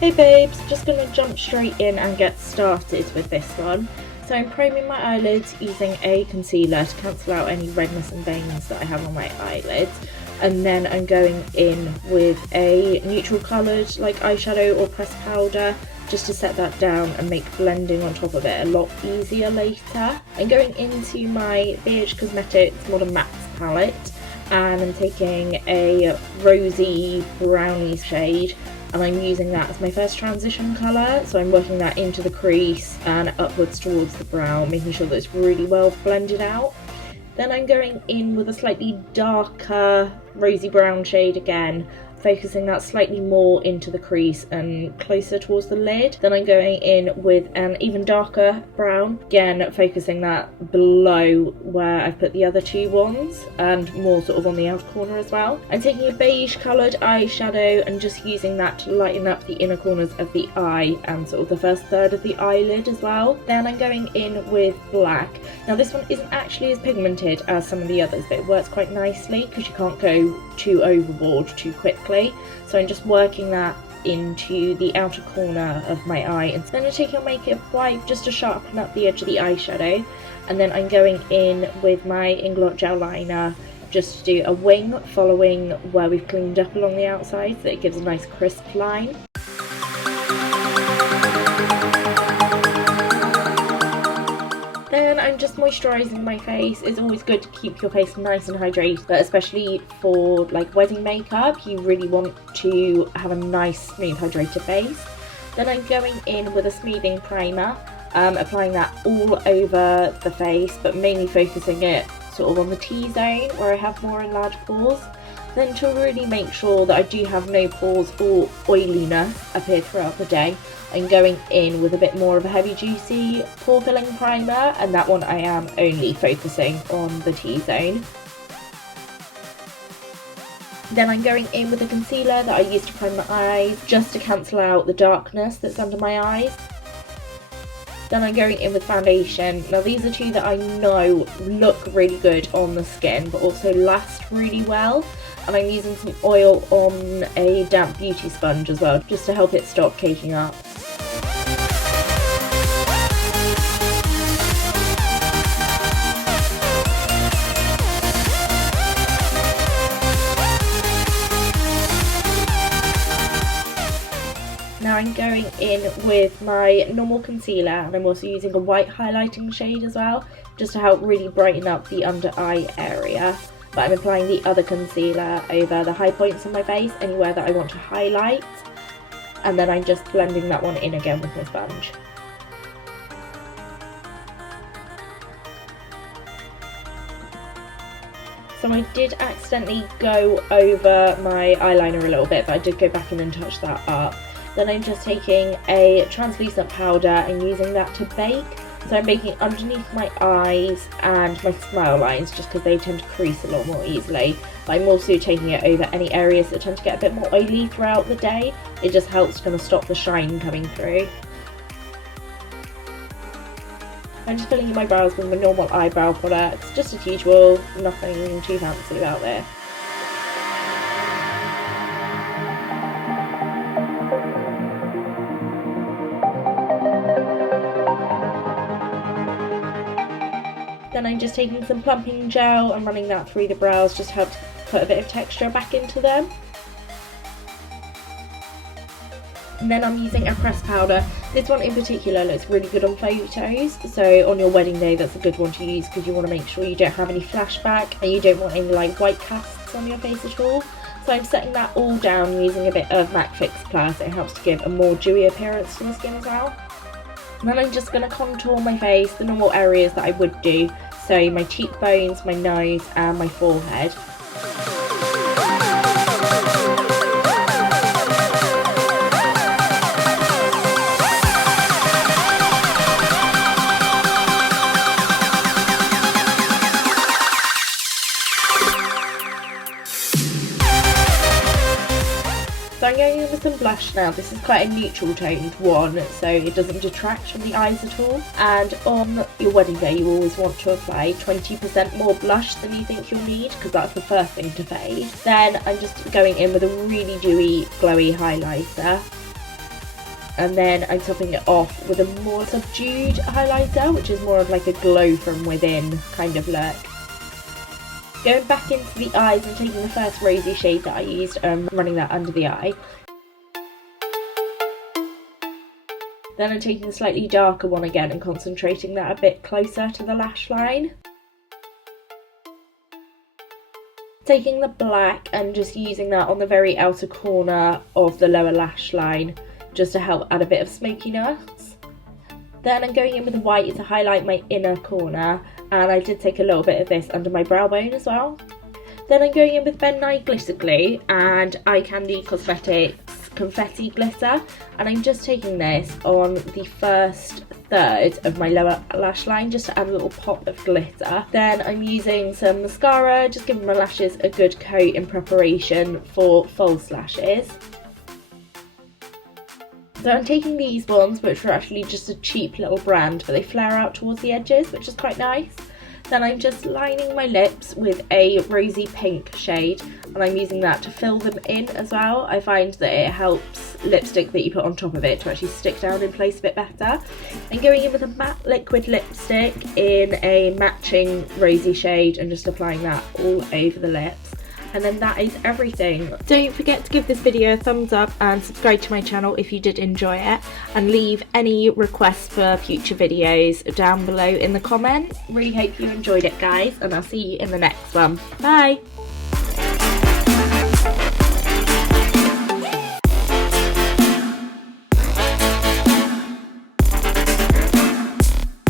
Hey babes, just going to jump straight in and get started with this one. So I'm priming my eyelids using a concealer to cancel out any redness and veins that I have on my eyelids. And then I'm going in with a neutral coloured like eyeshadow or pressed powder just to set that down and make blending on top of it a lot easier later. I'm going into my BH Cosmetics Modern Mattes palette and I'm taking a rosy brownie shade and I'm using that as my first transition colour, so I'm working that into the crease and upwards towards the brow, making sure that it's really well blended out. Then I'm going in with a slightly darker rosy brown shade again, focusing that slightly more into the crease and closer towards the lid. Then I'm going in with an even darker brown, again focusing that below where I've put the other two ones and more sort of on the outer corner as well. I'm taking a beige coloured eyeshadow and just using that to lighten up the inner corners of the eye and sort of the first third of the eyelid as well. Then I'm going in with black. Now this one isn't actually as pigmented as some of the others, but it works quite nicely because you can't go too overboard too quickly. So I'm just working that into the outer corner of my eye, and then I'm taking a makeup wipe just to sharpen up the edge of the eyeshadow, and then I'm going in with my Inglot Gel Liner just to do a wing following where we've cleaned up along the outside so it gives a nice crisp line. Then I'm just moisturising my face. It's always good to keep your face nice and hydrated, but especially for like wedding makeup, you really want to have a nice, smooth, hydrated face. Then I'm going in with a smoothing primer, applying that all over the face, but mainly focusing it sort of on the T-zone where I have more enlarged pores. Then to really make sure that I do have no pores or oiliness appear throughout the day, I'm going in with a bit more of a heavy juicy pore filling primer, and that one I am only focusing on the T-zone. Then I'm going in with a concealer that I used to prime my eyes just to cancel out the darkness that's under my eyes. Then I'm going in with foundation. Now these are two that I know look really good on the skin but also last really well, and I'm using some oil on a damp beauty sponge as well just to help it stop caking up. Now I'm going in with my normal concealer, and I'm also using a white highlighting shade as well, just to help really brighten up the under eye area. But I'm applying the other concealer over the high points of my face, anywhere that I want to highlight. And then I'm just blending that one in again with my sponge. So I did accidentally go over my eyeliner a little bit, but I did go back in and touch that up. Then I'm just taking a translucent powder and using that to bake. So I'm baking underneath my eyes and my smile lines just because they tend to crease a lot more easily. But I'm also taking it over any areas that tend to get a bit more oily throughout the day. It just helps to kind of stop the shine coming through. I'm just filling in my brows with my normal eyebrow products, just as usual, nothing too fancy about this. Then I'm just taking some plumping gel and running that through the brows just to help put a bit of texture back into them. And then I'm using a pressed powder. This one in particular looks really good on photos, so on your wedding day that's a good one to use because you want to make sure you don't have any flashback and you don't want any like white casts on your face at all. So I'm setting that all down using a bit of MAC Fix Plus. It helps to give a more dewy appearance to the skin as well. And then I'm just going to contour my face, the normal areas that I would do, so my cheekbones, my nose and my forehead. So I'm going in with some blush now. This is quite a neutral toned one, so it doesn't detract from the eyes at all. And on your wedding day, you always want to apply 20% more blush than you think you'll need, because that's the first thing to fade. Then I'm just going in with a really dewy, glowy highlighter. and then I'm topping it off with a more subdued highlighter, which is more of like a glow from within kind of look. Going back into the eyes and taking the first rosy shade that I used, running that under the eye. Then I'm taking a slightly darker one again and concentrating that a bit closer to the lash line. Taking the black and just using that on the very outer corner of the lower lash line just to help add a bit of smokiness. Then I'm going in with the white to highlight my inner corner, and I did take a little bit of this under my brow bone as well. Then I'm going in with Nye Glitter Glue and Candy Cosmetics Confetti Glitter, and I'm just taking this on the first third of my lower lash line just to add a little pop of glitter. Then I'm using some mascara, just giving my lashes a good coat in preparation for false lashes. So I'm taking these ones, which are actually just a cheap little brand, but they flare out towards the edges, which is quite nice. Then I'm just lining my lips with a rosy pink shade, and I'm using that to fill them in as well. I find that it helps lipstick that you put on top of it to actually stick down in place a bit better. And going in with a matte liquid lipstick in a matching rosy shade and just applying that all over the lips. And then that is everything. Don't forget to give this video a thumbs up and subscribe to my channel if you did enjoy it, and leave any requests for future videos down below in the comments. Really hope you enjoyed it, guys, and I'll see you in the next one. Bye!